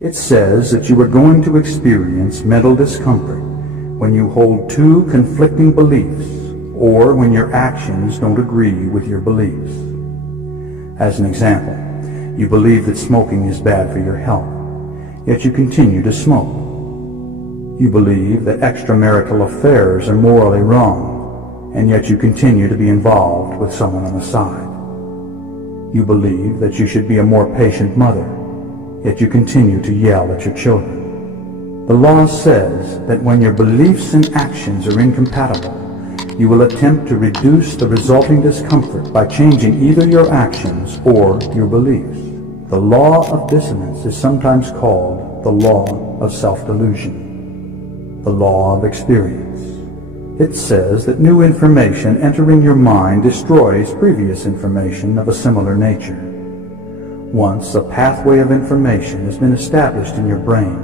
It says that you are going to experience mental discomfort when you hold two conflicting beliefs or when your actions don't agree with your beliefs. As an example, you believe that smoking is bad for your health, yet you continue to smoke. You believe that extramarital affairs are morally wrong, and yet you continue to be involved with someone on the side. You believe that you should be a more patient mother, yet you continue to yell at your children. The law says that when your beliefs and actions are incompatible, you will attempt to reduce the resulting discomfort by changing either your actions or your beliefs. The law of dissonance is sometimes called the law of self-delusion, the law of experience. It says that new information entering your mind destroys previous information of a similar nature. Once a pathway of information has been established in your brain,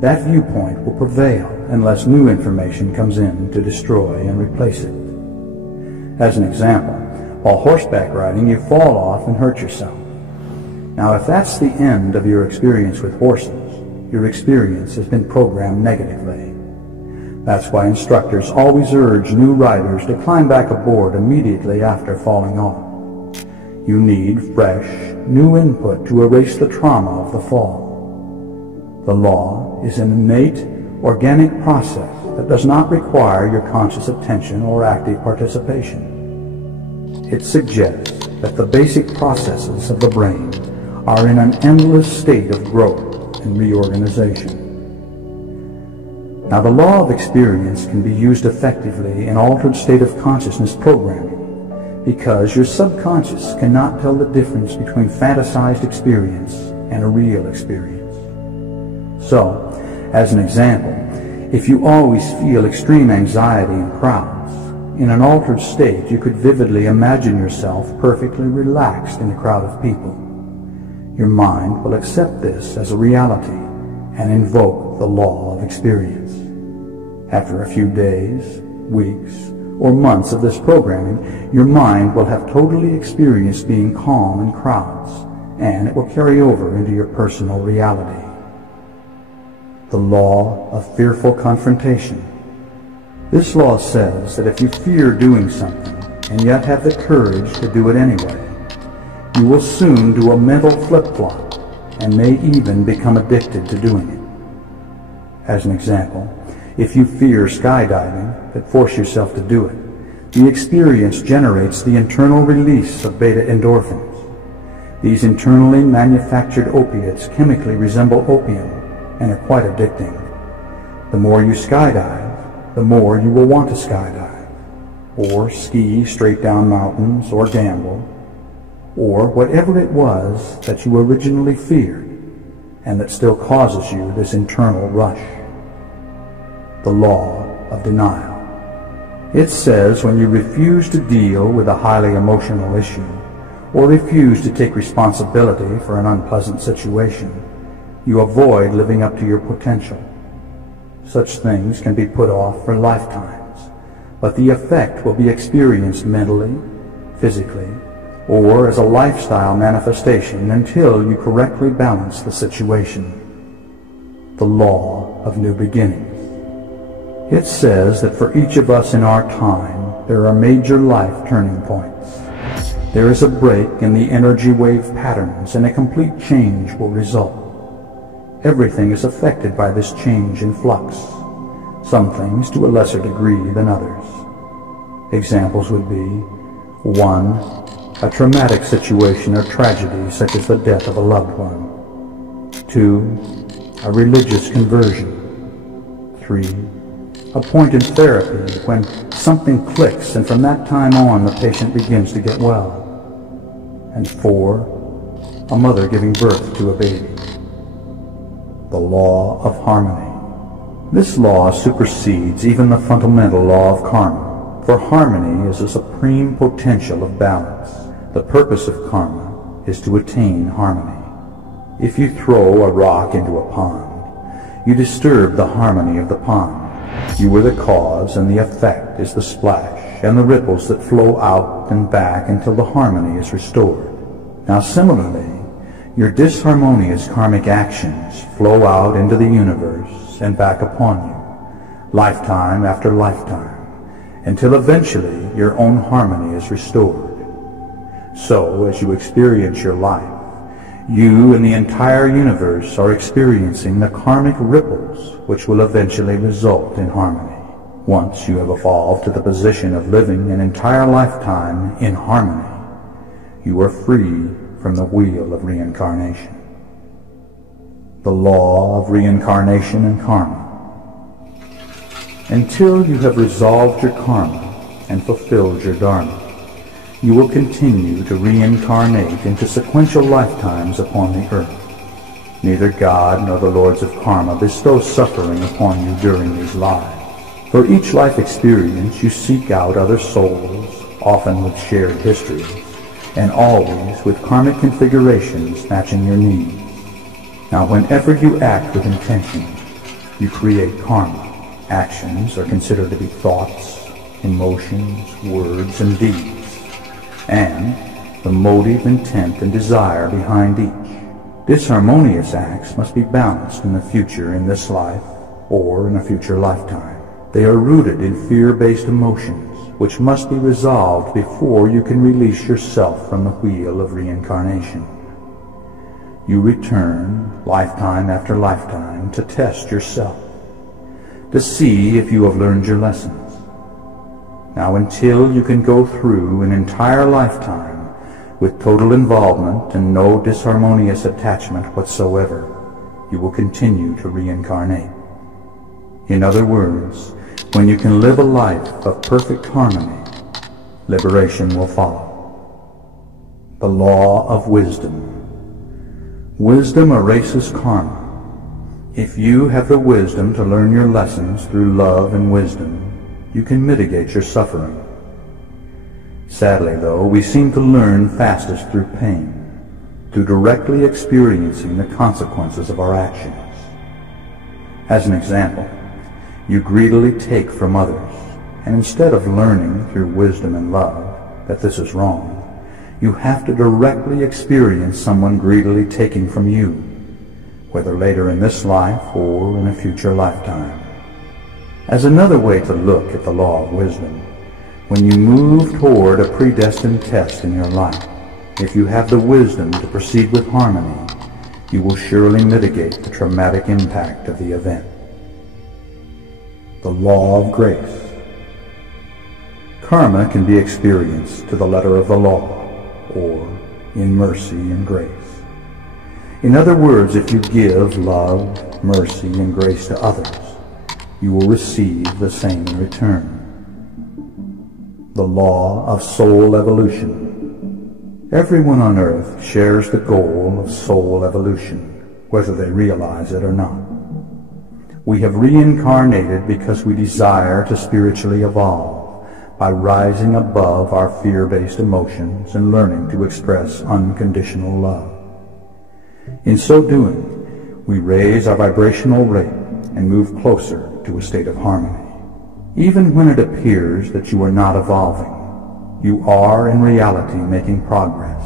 that viewpoint will prevail unless new information comes in to destroy and replace it. As an example, while horseback riding, you fall off and hurt yourself. Now, if that's the end of your experience with horses, your experience has been programmed negatively. That's why instructors always urge new riders to climb back aboard immediately after falling off. You need fresh, new input to erase the trauma of the fall. The law is an innate, organic process that does not require your conscious attention or active participation. It suggests that the basic processes of the brain are in an endless state of growth and reorganization. Now, the law of experience can be used effectively in altered state of consciousness programming because your subconscious cannot tell the difference between fantasized experience and a real experience. So, as an example, if you always feel extreme anxiety in crowds, in an altered state you could vividly imagine yourself perfectly relaxed in a crowd of people. Your mind will accept this as a reality and invoke the law of experience. After a few days, weeks, or months of this programming, your mind will have totally experienced being calm in crowds, and it will carry over into your personal reality. The law of fearful confrontation. This law says that if you fear doing something and yet have the courage to do it anyway, you will soon do a mental flip-flop and may even become addicted to doing it. As an example, if you fear skydiving but force yourself to do it, the experience generates the internal release of beta endorphins. These internally manufactured opiates chemically resemble opium and are quite addicting. The more you skydive, the more you will want to skydive, or ski straight down mountains, or gamble, or whatever it was that you originally feared and that still causes you this internal rush. The law of denial. It says when you refuse to deal with a highly emotional issue or refuse to take responsibility for an unpleasant situation, you avoid living up to your potential. Such things can be put off for lifetimes, but the effect will be experienced mentally, physically, or as a lifestyle manifestation until you correctly balance the situation. The law of new beginnings. It says that for each of us in our time, there are major life turning points. There is a break in the energy wave patterns and a complete change will result. Everything is affected by this change in flux, some things to a lesser degree than others. Examples would be 1. A traumatic situation or tragedy such as the death of a loved one. 2. A religious conversion. 3. A point in therapy when something clicks and from that time on the patient begins to get well. And 4. A mother giving birth to a baby. The law of harmony. This law supersedes even the fundamental law of karma, for harmony is a supreme potential of balance. The purpose of karma is to attain harmony. If you throw a rock into a pond, you disturb the harmony of the pond. You are the cause, and the effect is the splash and the ripples that flow out and back until the harmony is restored. Now similarly, Your disharmonious karmic actions flow out into the universe and back upon you, lifetime after lifetime, until eventually your own harmony is restored. So, as you experience your life, you and the entire universe are experiencing the karmic ripples which will eventually result in harmony. Once you have evolved to the position of living an entire lifetime in harmony, you are free from the wheel of reincarnation. The law of reincarnation and karma. Until you have resolved your karma and fulfilled your Dharma, you will continue to reincarnate into sequential lifetimes upon the earth. Neither God nor the lords of karma bestow suffering upon you during these lives. For each life experience you seek out other souls, often with shared histories, and always with karmic configurations matching your needs. Now whenever you act with intention, you create karma. Actions are considered to be thoughts, emotions, words, and deeds, and the motive, intent, and desire behind each. Disharmonious acts must be balanced in the future in this life or in a future lifetime. They are rooted in fear-based emotions, which must be resolved before you can release yourself from the wheel of reincarnation. You return, lifetime after lifetime, to test yourself, to see if you have learned your lessons. Now, until you can go through an entire lifetime with total involvement and no disharmonious attachment whatsoever, you will continue to reincarnate. In other words, when you can live a life of perfect harmony, liberation will follow. The law of wisdom. Wisdom erases karma. If you have the wisdom to learn your lessons through love and wisdom, you can mitigate your suffering. Sadly, though, we seem to learn fastest through pain, through directly experiencing the consequences of our actions. As an example, you greedily take from others, and instead of learning through wisdom and love that this is wrong, you have to directly experience someone greedily taking from you, whether later in this life or in a future lifetime. As another way to look at the law of wisdom, when you move toward a predestined test in your life, if you have the wisdom to proceed with harmony, you will surely mitigate the traumatic impact of the event. The law of grace. Karma can be experienced to the letter of the law, or in mercy and grace. In other words, if you give love, mercy, and grace to others, you will receive the same in return. The law of soul evolution. Everyone on earth shares the goal of soul evolution, whether they realize it or not. We have reincarnated because we desire to spiritually evolve by rising above our fear-based emotions and learning to express unconditional love. In so doing, we raise our vibrational rate and move closer to a state of harmony. Even when it appears that you are not evolving, you are in reality making progress.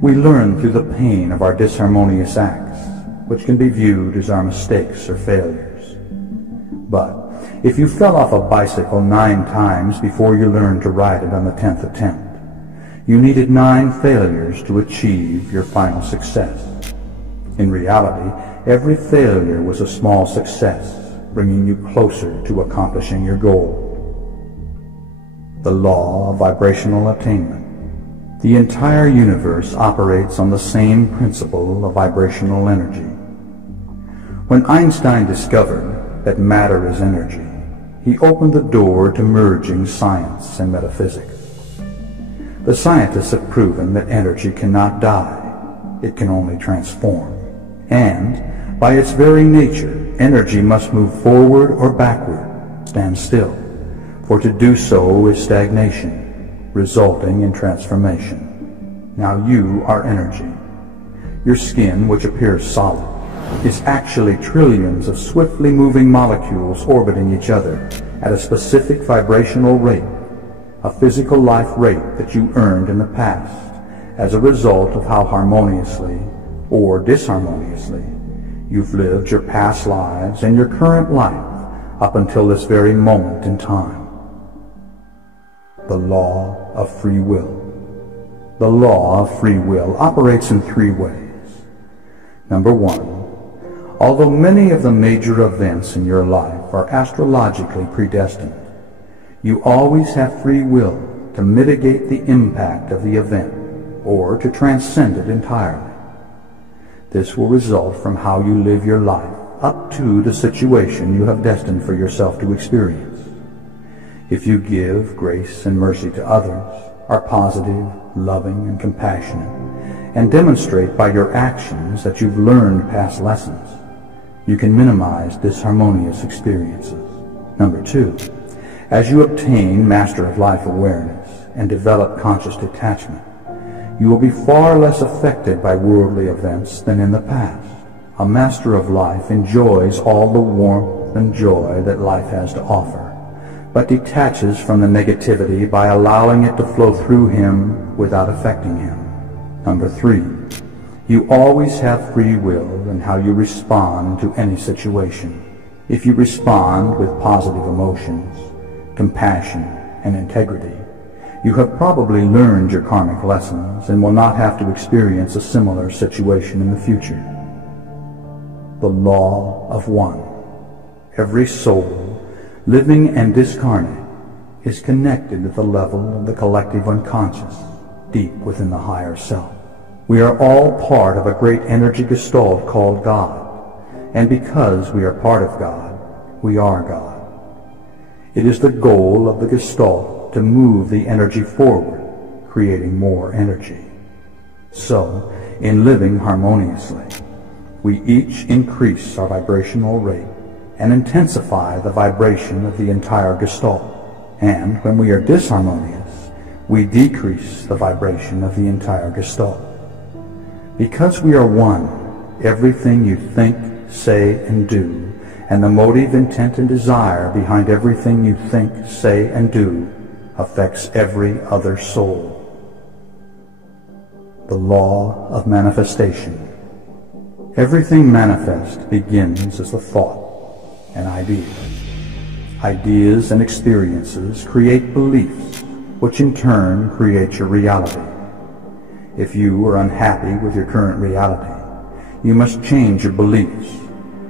We learn through the pain of our disharmonious acts, which can be viewed as our mistakes or failures. But if you fell off a bicycle 9 times before you learned to ride it on the 10th attempt, you needed 9 failures to achieve your final success. In reality, every failure was a small success, bringing you closer to accomplishing your goal. The law of vibrational attainment. The entire universe operates on the same principle of vibrational energy. When Einstein discovered that matter is energy, he opened the door to merging science and metaphysics. The scientists have proven that energy cannot die, it can only transform. And, by its very nature, energy must move forward or backward, stand still, for to do so is stagnation, resulting in transformation. Now you are energy. Your skin, which appears solid, is actually trillions of swiftly moving molecules orbiting each other at a specific vibrational rate, a physical life rate that you earned in the past, as a result of how harmoniously or disharmoniously you've lived your past lives and your current life up until this very moment in time. The law of free will. The law of free will operates in three ways. Number one, although many of the major events in your life are astrologically predestined, you always have free will to mitigate the impact of the event or to transcend it entirely. This will result from how you live your life up to the situation you have destined for yourself to experience. If you give grace and mercy to others, are positive, loving, and compassionate, and demonstrate by your actions that you've learned past lessons, you can minimize disharmonious experiences. Number two, as you obtain Master of Life awareness and develop conscious detachment, you will be far less affected by worldly events than in the past. A Master of Life enjoys all the warmth and joy that life has to offer, but detaches from the negativity by allowing it to flow through him without affecting him. Number three, you always have free will in how you respond to any situation. If you respond with positive emotions, compassion, and integrity, you have probably learned your karmic lessons and will not have to experience a similar situation in the future. The law of one. Every soul, living and discarnate, is connected to the level of the collective unconscious, deep within the higher self. We are all part of a great energy gestalt called God, and because we are part of God, we are God. It is the goal of the gestalt to move the energy forward, creating more energy. So, in living harmoniously, we each increase our vibrational rate and intensify the vibration of the entire gestalt. And when we are disharmonious, we decrease the vibration of the entire gestalt. Because we are one, everything you think, say, and do, and the motive, intent, and desire behind everything you think, say, and do affects every other soul. The law of manifestation. Everything manifest begins as a thought, an idea. Ideas and experiences create beliefs, which in turn create your reality. If you are unhappy with your current reality, you must change your beliefs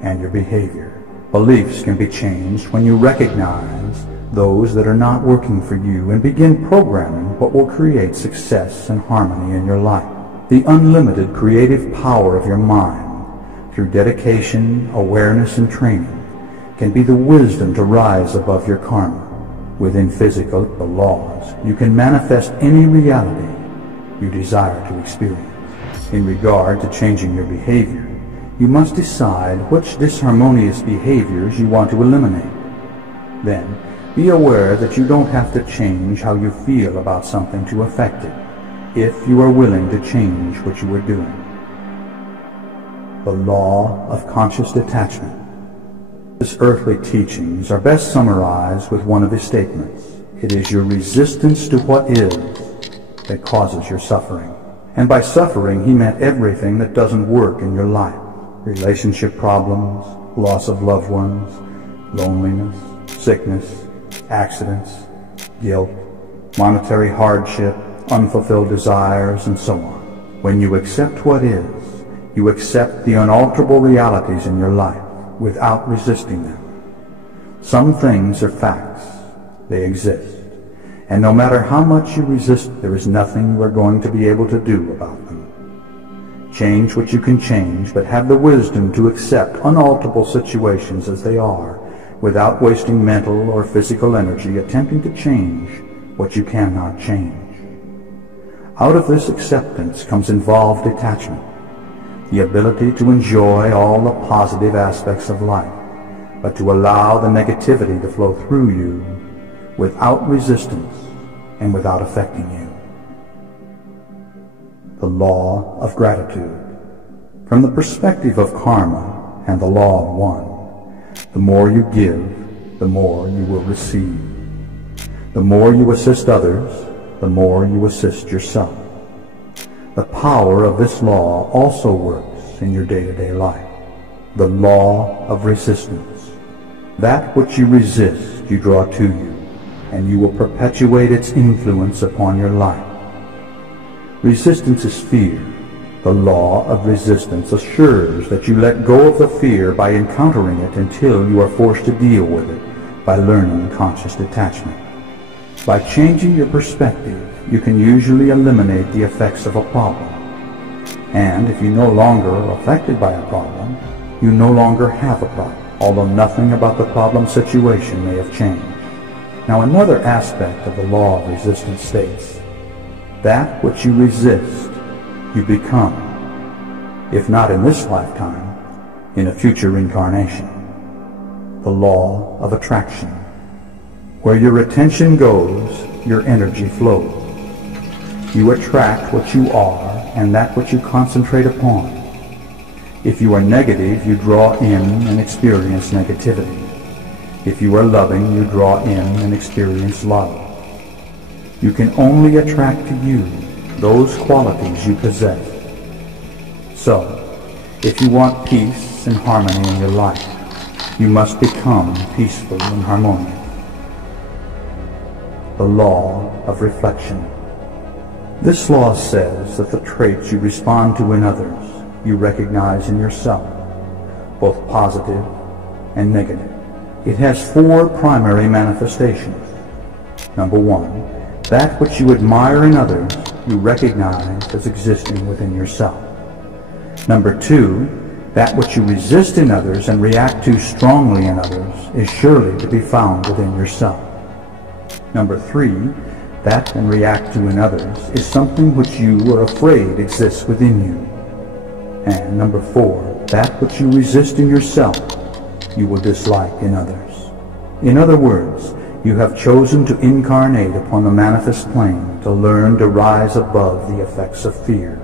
and your behavior. Beliefs can be changed when you recognize those that are not working for you and begin programming what will create success and harmony in your life. The unlimited creative power of your mind, through dedication, awareness, and training, can be the wisdom to rise above your karma. Within physical laws, you can manifest any reality you desire to experience. In regard to changing your behavior, you must decide which disharmonious behaviors you want to eliminate. Then, be aware that you don't have to change how you feel about something to affect it, if you are willing to change what you are doing. The law of conscious detachment. His earthly teachings are best summarized with one of his statements. It is your resistance to what is that causes your suffering. And by suffering, he meant everything that doesn't work in your life. Relationship problems, loss of loved ones, loneliness, sickness, accidents, guilt, monetary hardship, unfulfilled desires, and so on. When you accept what is, you accept the unalterable realities in your life without resisting them. Some things are facts. They exist. And no matter how much you resist, there is nothing you are going to be able to do about them. Change what you can change, but have the wisdom to accept unalterable situations as they are, without wasting mental or physical energy attempting to change what you cannot change. Out of this acceptance comes involved detachment, the ability to enjoy all the positive aspects of life, but to allow the negativity to flow through you without resistance and without affecting you. The law of gratitude. From the perspective of karma and the law of one, the more you give, the more you will receive. The more you assist others, the more you assist yourself. The power of this law also works in your day-to-day life. The law of resistance. That which you resist, you draw to you, and you will perpetuate its influence upon your life. Resistance is fear. The law of resistance assures that you let go of the fear by encountering it until you are forced to deal with it by learning conscious detachment. By changing your perspective, you can usually eliminate the effects of a problem. And if you no longer are affected by a problem, you no longer have a problem, although nothing about the problem situation may have changed. Now another aspect of the law of resistance states, that which you resist, you become, if not in this lifetime, in a future incarnation. The law of attraction. Where your attention goes, your energy flows. You attract what you are and that which you concentrate upon. If you are negative, you draw in and experience negativity. If you are loving, you draw in and experience love. You can only attract to you those qualities you possess. So, if you want peace and harmony in your life, you must become peaceful and harmonious. The law of reflection. This law says that the traits you respond to in others, you recognize in yourself, both positive and negative. It has four primary manifestations. Number one, that which you admire in others, you recognize as existing within yourself. Number two, that which you resist in others and react to strongly in others is surely to be found within yourself. Number three, that and react to in others is something which you are afraid exists within you. And number four, that which you resist in yourself, you will dislike in others. In other words, you have chosen to incarnate upon the manifest plane to learn to rise above the effects of fear.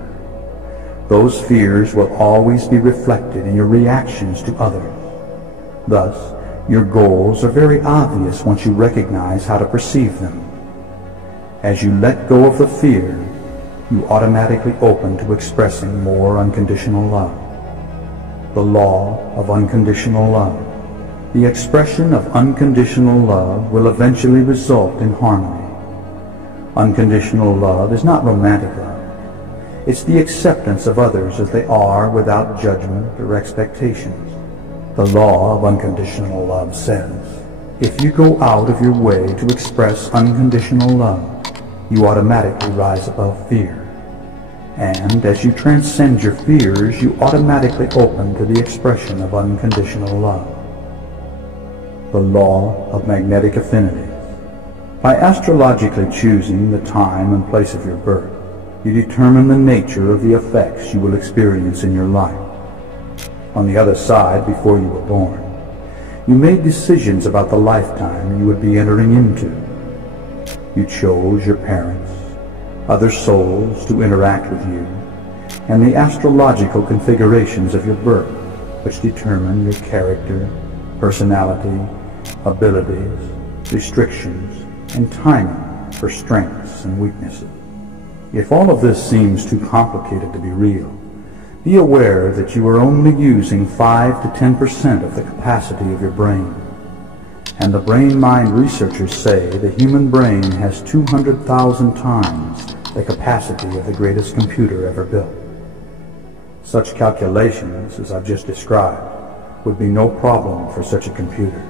Those fears will always be reflected in your reactions to others. Thus, your goals are very obvious once you recognize how to perceive them. As you let go of the fear, you automatically open to expressing more unconditional love. The law of unconditional love. The expression of unconditional love will eventually result in harmony. Unconditional love is not romantic love. It's the acceptance of others as they are without judgment or expectations. The law of unconditional love says, if you go out of your way to express unconditional love, you automatically rise above fear. And as you transcend your fears, you automatically open to the expression of unconditional love. The law of magnetic affinities. By astrologically choosing the time and place of your birth, you determine the nature of the effects you will experience in your life. On the other side, before you were born, you made decisions about the lifetime you would be entering into. You chose your parents, other souls to interact with you, and the astrological configurations of your birth, which determine your character, personality, abilities, restrictions, and timing for strengths and weaknesses. If all of this seems too complicated to be real, be aware that you are only using 5 to 10% of the capacity of your brain. And the brain-mind researchers say the human brain has 200,000 times the capacity of the greatest computer ever built. Such calculations, as I've just described, would be no problem for such a computer.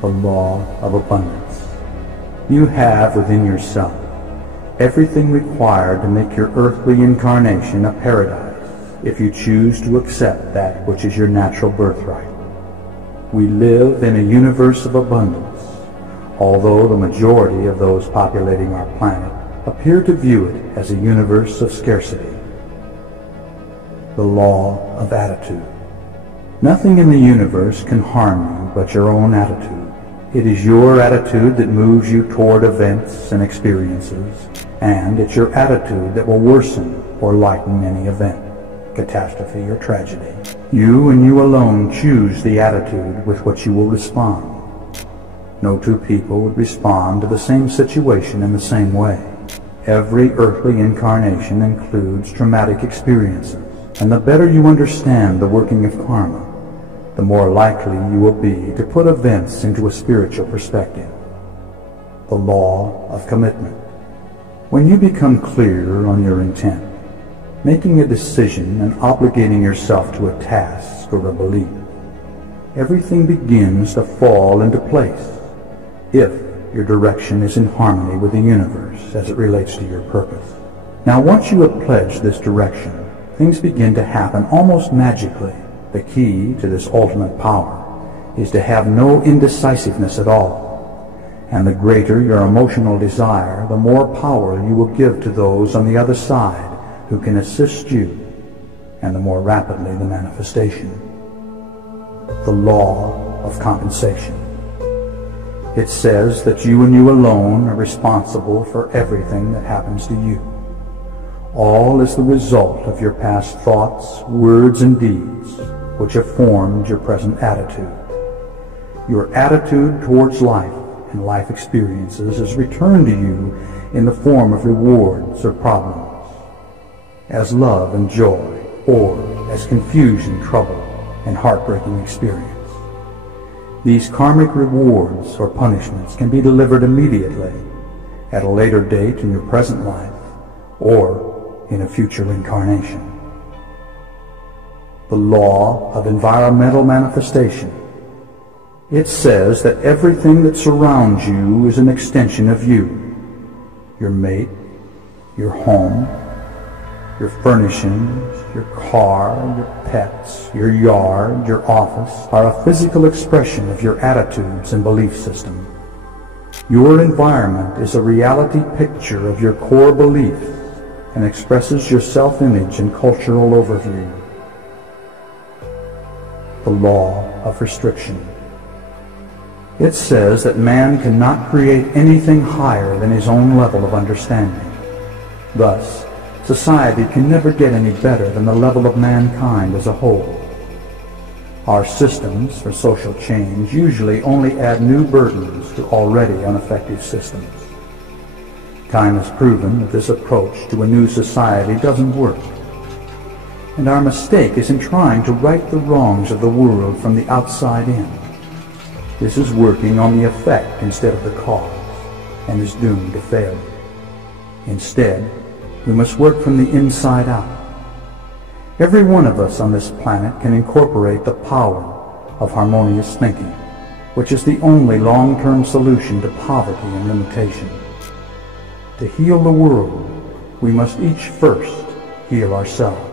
The law of abundance. You have within yourself everything required to make your earthly incarnation a paradise if you choose to accept that which is your natural birthright. We live in a universe of abundance, although the majority of those populating our planet appear to view it as a universe of scarcity. The law of attitude. Nothing in the universe can harm you but your own attitude. It is your attitude that moves you toward events and experiences, and it's your attitude that will worsen or lighten any event, catastrophe or tragedy. You and you alone choose the attitude with which you will respond. No two people would respond to the same situation in the same way. Every earthly incarnation includes traumatic experiences, and the better you understand the working of karma, the more likely you will be to put events into a spiritual perspective. The law of commitment. When you become clear on your intent, making a decision and obligating yourself to a task or a belief, everything begins to fall into place if your direction is in harmony with the universe as it relates to your purpose. Now, once you have pledged this direction, things begin to happen almost magically. The key to this ultimate power is to have no indecisiveness at all. And the greater your emotional desire, the more power you will give to those on the other side who can assist you, and the more rapidly the manifestation. The law of compensation. It says that you and you alone are responsible for everything that happens to you. All is the result of your past thoughts, words, and deeds, which have formed your present attitude. Your attitude towards life and life experiences is returned to you in the form of rewards or problems, as love and joy, or as confusion, trouble, and heartbreaking experience. These karmic rewards or punishments can be delivered immediately, at a later date in your present life, or in a future incarnation. The law of environmental manifestation. It says that everything that surrounds you is an extension of you. Your mate, your home, your furnishings, your car, your pets, your yard, your office are a physical expression of your attitudes and belief system. Your environment is a reality picture of your core beliefs and expresses your self-image and cultural overview. The law of restriction. It says that man cannot create anything higher than his own level of understanding. Thus, society can never get any better than the level of mankind as a whole. Our systems for social change usually only add new burdens to already ineffective systems. Time has proven that this approach to a new society doesn't work. And our mistake is in trying to right the wrongs of the world from the outside in. This is working on the effect instead of the cause, and is doomed to failure. Instead, we must work from the inside out. Every one of us on this planet can incorporate the power of harmonious thinking, which is the only long-term solution to poverty and limitation. To heal the world, we must each first heal ourselves.